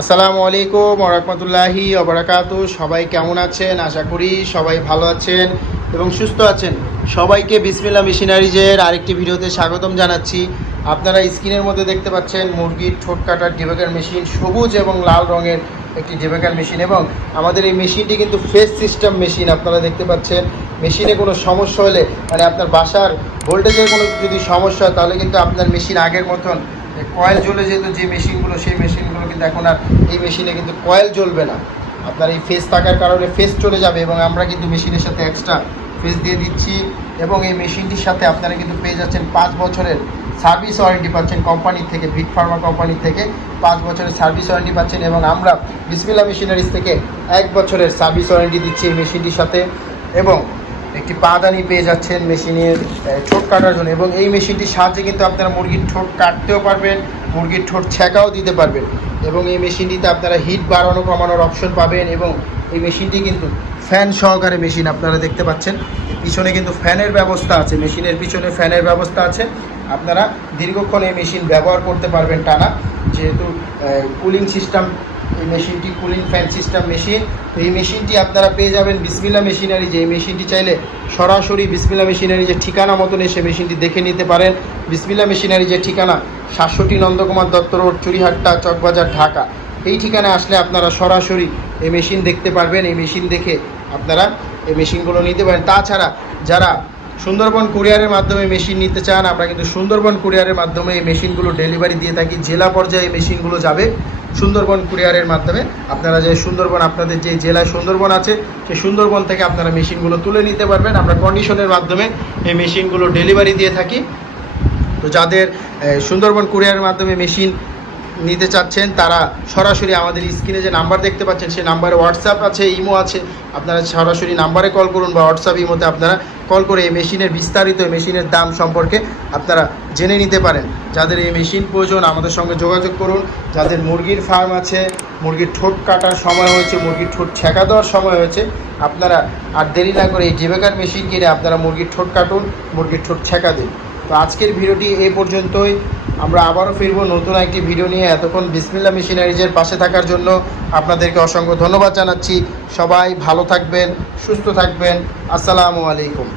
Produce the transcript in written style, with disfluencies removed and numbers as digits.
আসসালামু আলাইকুম ওয়া রাহমাতুল্লাহি ওয়া বারাকাতুহু। সবাই কেমন আছেন? আশা করি সবাই ভালো আছেন এবং সুস্থ আছেন। সবাইকে বিসমিল্লাহ মেশিনারিজের আরেকটি ভিডিওতে স্বাগতম জানাচ্ছি। আপনারা স্ক্রিনের মধ্যে দেখতে পাচ্ছেন মুরগির ঠোঁট কাটার ডিবেকার মেশিন, সবুজ এবং লাল রঙের একটি ডিবেকার মেশিন। এবং আমাদের এই মেশিনটি কিন্তু ফেস সিস্টেম মেশিন। আপনারা দেখতে পাচ্ছেন মেশিনে কোনো সমস্যা হলে, মানে আপনার বাসার ভোল্টেজের কোনো যদি সমস্যা হয়, তাহলে কিন্তু আপনার মেশিন আগের মতন কয়েল জ্বলে যেত যে মেশিনগুলো, সেই মেশিনগুলো কিন্তু এখন আর এই মেশিনে কিন্তু কয়েল জ্বলবে না। আপনার এই ফেস থাকার কারণে ফেস চলে যাবে এবং আমরা কিন্তু মেশিনের সাথে এক্সট্রা ফেস দিয়ে দিচ্ছি। এবং এই মেশিনটির সাথে আপনারা কিন্তু পেয়ে যাচ্ছেন 5 বছরের সার্ভিস ওয়ারেন্টি পাচ্ছেন কোম্পানি থেকে, ভিট ফার্মা কোম্পানি থেকে 5 বছরের সার্ভিস ওয়ারেন্টি পাচ্ছেন। এবং আমরা বিসমিল্লাহ মেশিনারিজ থেকে 1 বছরের সার্ভিস ওয়ারেন্টি দিচ্ছি এই মেশিনটির সাথে। এবং একটি পাদানি পেয়ে যাচ্ছেন মেশিনের ঠোঁট কাটার জন্য। এবং এই মেশিনটির সাহায্যে কিন্তু আপনারা মুরগির ঠোঁট কাটতেও পারবেন, মুরগির ঠোঁট ছেঁকাও দিতে পারবেন। এবং এই মেশিনটিতে আপনারা হিট বাড়ানো কমানোর অপশন পাবেন। এবং এই মেশিনটি কিন্তু ফ্যান সহকারে মেশিন, আপনারা দেখতে পাচ্ছেন পিছনে কিন্তু ফ্যানের ব্যবস্থা আছে, মেশিনের পিছনে ফ্যানের ব্যবস্থা আছে। আপনারা দীর্ঘক্ষণ এই মেশিন ব্যবহার করতে পারবেন টানা, যেহেতু কুলিং সিস্টেম এই মেশিনটি, কুলিং ফ্যান সিস্টেম মেশিন। তো এই মেশিনটি আপনারা পেয়ে যাবেন বিসমিল্লাহ মেশিনারি। যে এই মেশিনটি চাইলে সরাসরি বিসমিল্লাহ মেশিনারি যে ঠিকানা মতন এসে মেশিনটি দেখে নিতে পারেন। বিসমিল্লাহ মেশিনারি যে ঠিকানা 67 নন্দকুমার দত্ত রোড, চুরিহাট্টা, চকবাজার, ঢাকা। এই ঠিকানায় আসলে আপনারা সরাসরি এই মেশিন দেখতে পারবেন। এই মেশিন দেখে আপনারা এই মেশিনগুলো নিতে পারেন। তাছাড়া যারা সুন্দরবন কুরিয়ারের মাধ্যমে মেশিন নিতে চান, আমরা কিন্তু সুন্দরবন কুরিয়ারের মাধ্যমে এই মেশিনগুলো ডেলিভারি দিয়ে থাকি। জেলা পর্যায়ে এই মেশিনগুলো যাবে সুন্দরবন কুরিয়ারের মাধ্যমে। আপনারা যে সুন্দরবন, আপনাদের যে জেলায় সুন্দরবন আছে, সেই সুন্দরবন থেকে আপনারা মেশিনগুলো তুলে নিতে পারবেন। আমরা কন্ডিশনের মাধ্যমে এই মেশিনগুলো ডেলিভারি দিয়ে থাকি। তো যাদের সুন্দরবন কুরিয়ারের মাধ্যমে মেশিন নিতে চাচ্ছেন, তারা সরাসরি আমাদের স্ক্রিনে যে নাম্বার দেখতে পাচ্ছেন, সেই নাম্বারে হোয়াটসঅ্যাপ আছে, ইমো আছে। আপনারা সরাসরি নাম্বারে কল করুন বা হোয়াটসঅ্যাপ ইমোতে আপনারা কল করে এই মেশিনের বিস্তারিত, মেশিনের দাম সম্পর্কে আপনারা জেনে নিতে পারেন। যাদের এই মেশিন প্রয়োজন আমাদের সঙ্গে যোগাযোগ করুন। যাদের মুরগির ফার্ম আছে, মুরগির ঠোঁট কাটার সময় হয়েছে, মুরগির ঠোঁট ছেঁকা দেওয়ার সময় হয়েছে, আপনারা আর দেরি না করে এই ডিবেকার মেশিন কিনে আপনারা মুরগির ঠোঁট কাটুন, মুরগির ঠোঁট ছেঁকা দিন। তো আজকের ভিডিওটি এই পর্যন্তই। আমরা আবারও ফিরবো নতুন একটি ভিডিও নিয়ে। এতক্ষণ বিসমিল্লাহ মেশিনারিজের পাশে থাকার জন্য আপনাদেরকে অসংখ্য ধন্যবাদ জানাচ্ছি। সবাই ভালো থাকবেন, সুস্থ থাকবেন। আসসালামু আলাইকুম।